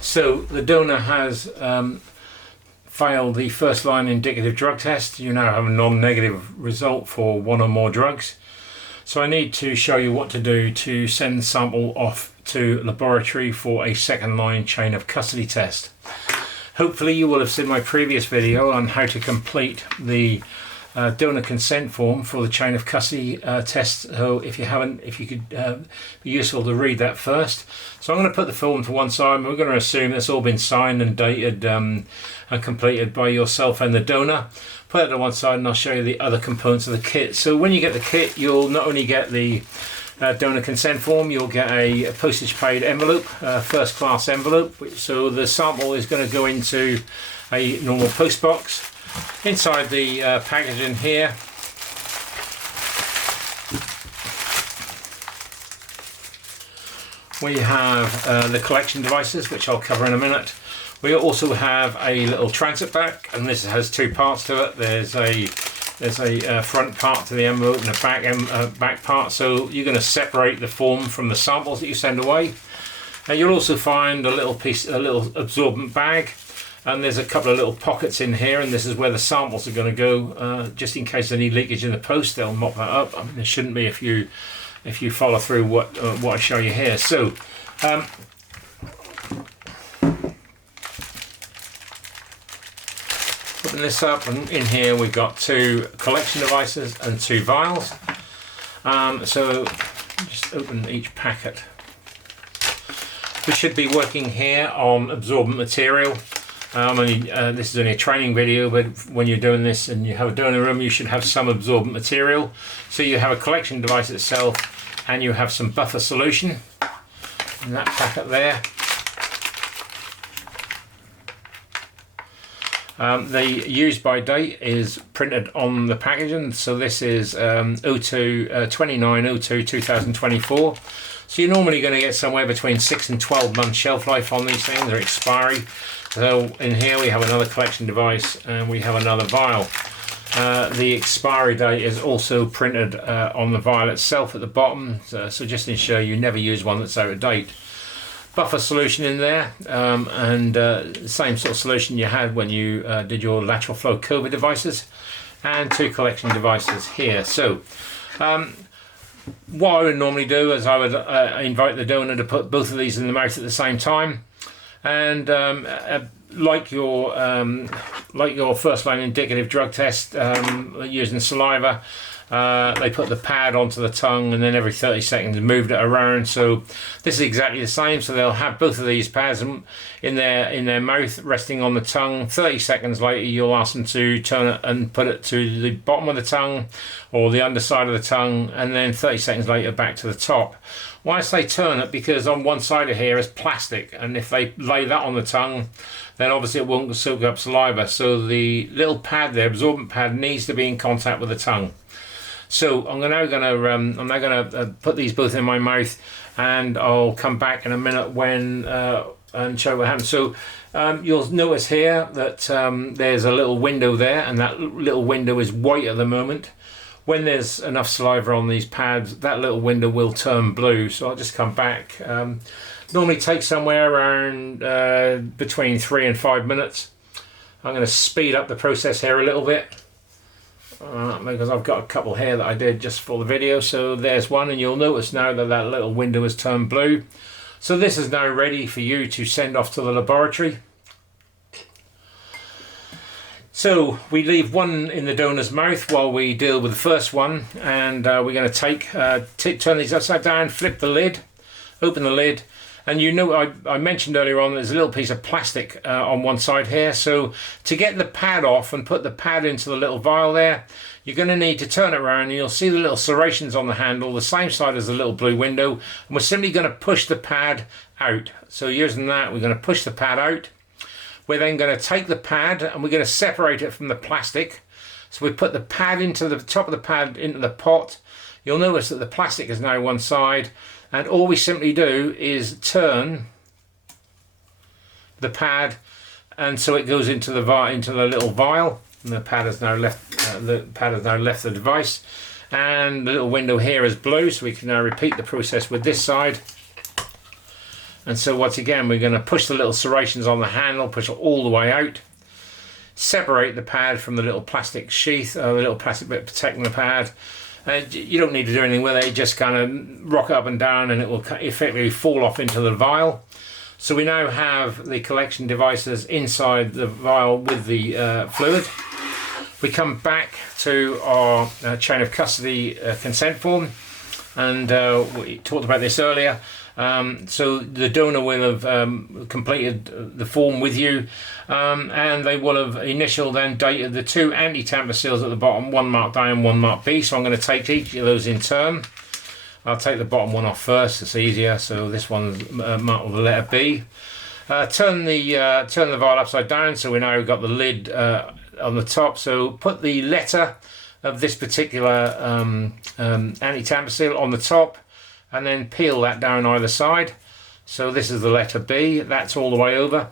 So the donor has failed the first line indicative drug test. You now have a non-negative result for one or more drugs. So I need to show you what to do to send the sample off to laboratory for a second line chain of custody test. Hopefully you will have seen my previous video on how to complete the donor consent form for the chain of custody test. So if you haven't, if you could be useful to read that first. So I'm going to put the form to one side and we're going to assume it's all been signed and dated and completed by yourself and the donor. Put it to one side and I'll show you the other components of the kit. So when you get the kit, you'll not only get the donor consent form, you'll get a postage paid envelope, first class envelope. So the sample is going to go into a normal post box. Inside the packaging here we have the collection devices, which I'll cover in a minute. We also have a little transit pack, and this has two parts to it. There's a front part to the envelope and a back part. So you're going to separate the form from the samples that you send away. And you'll also find a little absorbent bag, and there's a couple of little pockets in here, and this is where the samples are going to go. Just in case any leakage in the post, they'll mop that up. I mean, there shouldn't be if you follow through what I show you here. So. Open this up, and in here we've got two collection devices and two vials. So just open each packet. We should be working here on absorbent material. This is only a training video, but when you're doing this and you have a donor room, you should have some absorbent material. So you have a collection device itself, and you have some buffer solution in that packet there. The use by date is printed on the packaging, so this is 29/02/2024. So you're normally going to get somewhere between 6 and 12 months shelf life on these things, their expiry. So in here we have another collection device and we have another vial. The expiry date is also printed on the vial itself at the bottom, so just to ensure you never use one that's out of date. Buffer solution in there, and the same sort of solution you had when you did your lateral flow COVID devices, and two collection devices here. So what I would normally do is I would invite the donor to put both of these in the mouth at the same time, and like your first line indicative drug test using saliva, they put the pad onto the tongue and then every 30 seconds moved it around. So this is exactly the same. So they'll have both of these pads in their mouth resting on the tongue. 30 seconds later you'll ask them to turn it and put it to the bottom of the tongue or the underside of the tongue, and then 30 seconds later back to the top. Why I say turn it, because on one side of here is plastic, and if they lay that on the tongue, then obviously it won't soak up saliva. So the little pad, the absorbent pad, needs to be in contact with the tongue. So I'm now going to put these both in my mouth, and I'll come back in a minute when and show what happens. So you'll notice here that there's a little window there, and that little window is white at the moment. When there's enough saliva on these pads, that little window will turn blue. So I'll just come back. Normally takes somewhere around between 3 and 5 minutes. I'm going to speed up the process here a little bit. Because I've got a couple here that I did just for the video. So there's one, and you'll notice now that that little window has turned blue. So this is now ready for you to send off to the laboratory. So we leave one in the donor's mouth while we deal with the first one, and we're going to turn these upside down, flip the lid, open the lid. And you know, I mentioned earlier on there's a little piece of plastic on one side here. So to get the pad off and put the pad into the little vial there, you're going to need to turn it around, and you'll see the little serrations on the handle, the same side as the little blue window. And we're simply going to push the pad out. So using that, we're going to push the pad out. We're then going to take the pad and we're going to separate it from the plastic. So we put the pad into the top of the pad into the pot. You'll notice that the plastic is now one side. And all we simply do is turn the pad, and so it goes into the little vial, and the pad has now left the device, and the little window here is blue, so we can now repeat the process with this side. And so once again, we're going to push the little serrations on the handle, push it all the way out. Separate the pad from the little plastic sheath, the little plastic bit protecting the pad. You don't need to do anything with it, you just kind of rock up and down and it will effectively fall off into the vial. So we now have the collection devices inside the vial with the fluid. We come back to our chain of custody consent form, and we talked about this earlier. So the donor will have completed the form with you, and they will have initialed and dated the 2 anti-tamper seals at the bottom, one marked A and one marked B. So I'm going to take each of those in turn. I'll take the bottom one off first, it's easier. So this one's marked with the letter B. Turn the vial upside down, so we now got the lid on the top. So put the letter of this particular anti-tamper seal on the top, and then peel that down either side. So this is the letter B, that's all the way over.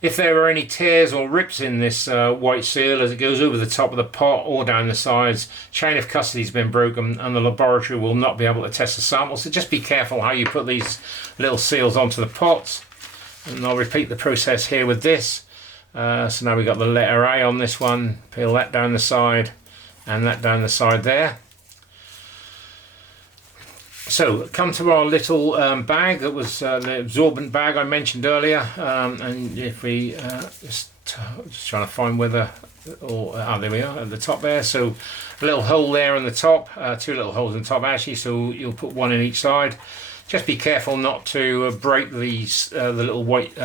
If there are any tears or rips in this white seal as it goes over the top of the pot or down the sides, chain of custody has been broken and the laboratory will not be able to test the sample. So just be careful how you put these little seals onto the pots. And I'll repeat the process here with this. So now we've got the letter A on this one, peel that down the side and that down the side there. So come to our little bag that was the absorbent bag I mentioned earlier, and if we just trying to find whether, there we are at the top there. So a little hole there on the top, 2 little holes in the top actually, so you'll put one in each side. Just be careful not to break these the little white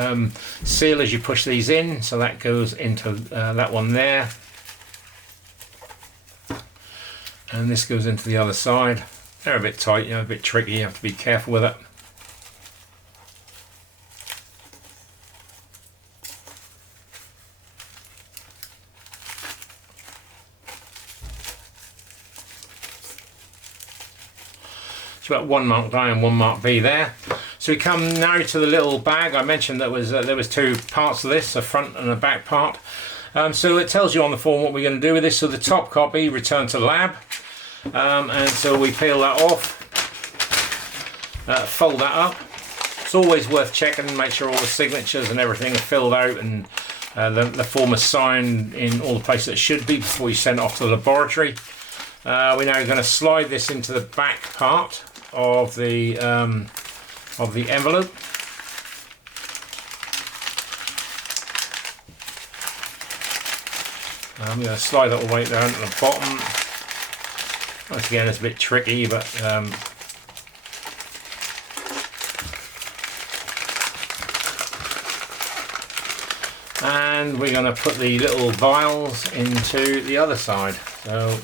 seal as you push these in, so that goes into that one there, and this goes into the other side. They're a bit tight, a bit tricky, you have to be careful with it. So we've got one marked A and one marked B there. So we come now to the little bag. I mentioned that there was 2 parts of this, a front and a back part. So it tells you on the form what we're going to do with this. So the top copy, return to lab. And so we peel that off, fold that up. It's always worth checking and make sure all the signatures and everything are filled out and the form is signed in all the places it should be before you send it off to the laboratory. We're now going to slide this into the back part of the envelope. I'm going to slide that all the way down to the bottom. Once again, it's a bit tricky, but and we're going to put the little vials into the other side. So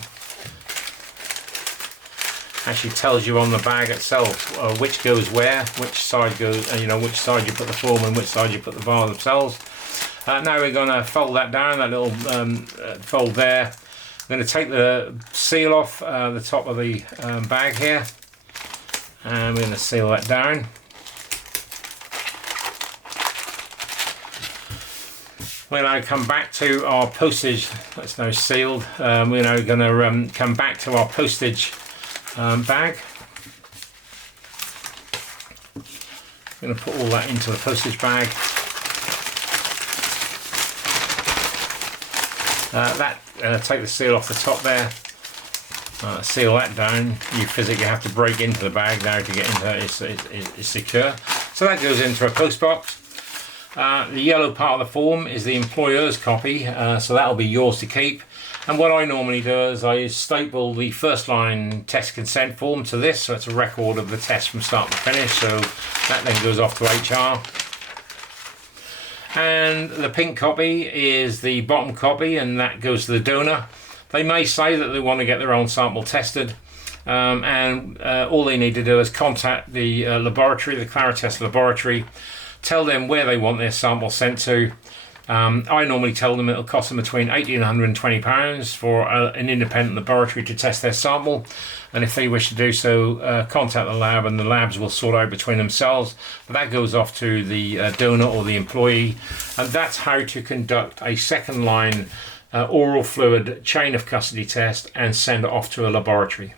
actually tells you on the bag itself which goes where, which side goes, which side you put the form and which side you put the vial themselves. Now we're going to fold that down, that little fold there. I'm going to take the seal off the top of the bag here, and we're going to seal that down. We're now come back to our postage. That's now sealed. We're now going to come back to our postage bag. I'm going to put all that into the postage bag. Take the seal off the top there, seal that down. You physically have to break into the bag now to get into it. It's secure. So that goes into a post box. The yellow part of the form is the employer's copy, so that'll be yours to keep. And what I normally do is I staple the first line test consent form to this, so it's a record of the test from start to finish. So that then goes off to HR. And the pink copy is the bottom copy, and that goes to the donor. They may say that they want to get their own sample tested, and all they need to do is contact the laboratory, the Claritest laboratory, tell them where they want their sample sent to. I normally tell them it'll cost them between £80 and £120 for an independent laboratory to test their sample, and if they wish to do so, contact the lab and the labs will sort out between themselves. But that goes off to the donor or the employee, and that's how to conduct a second line oral fluid chain of custody test and send it off to a laboratory.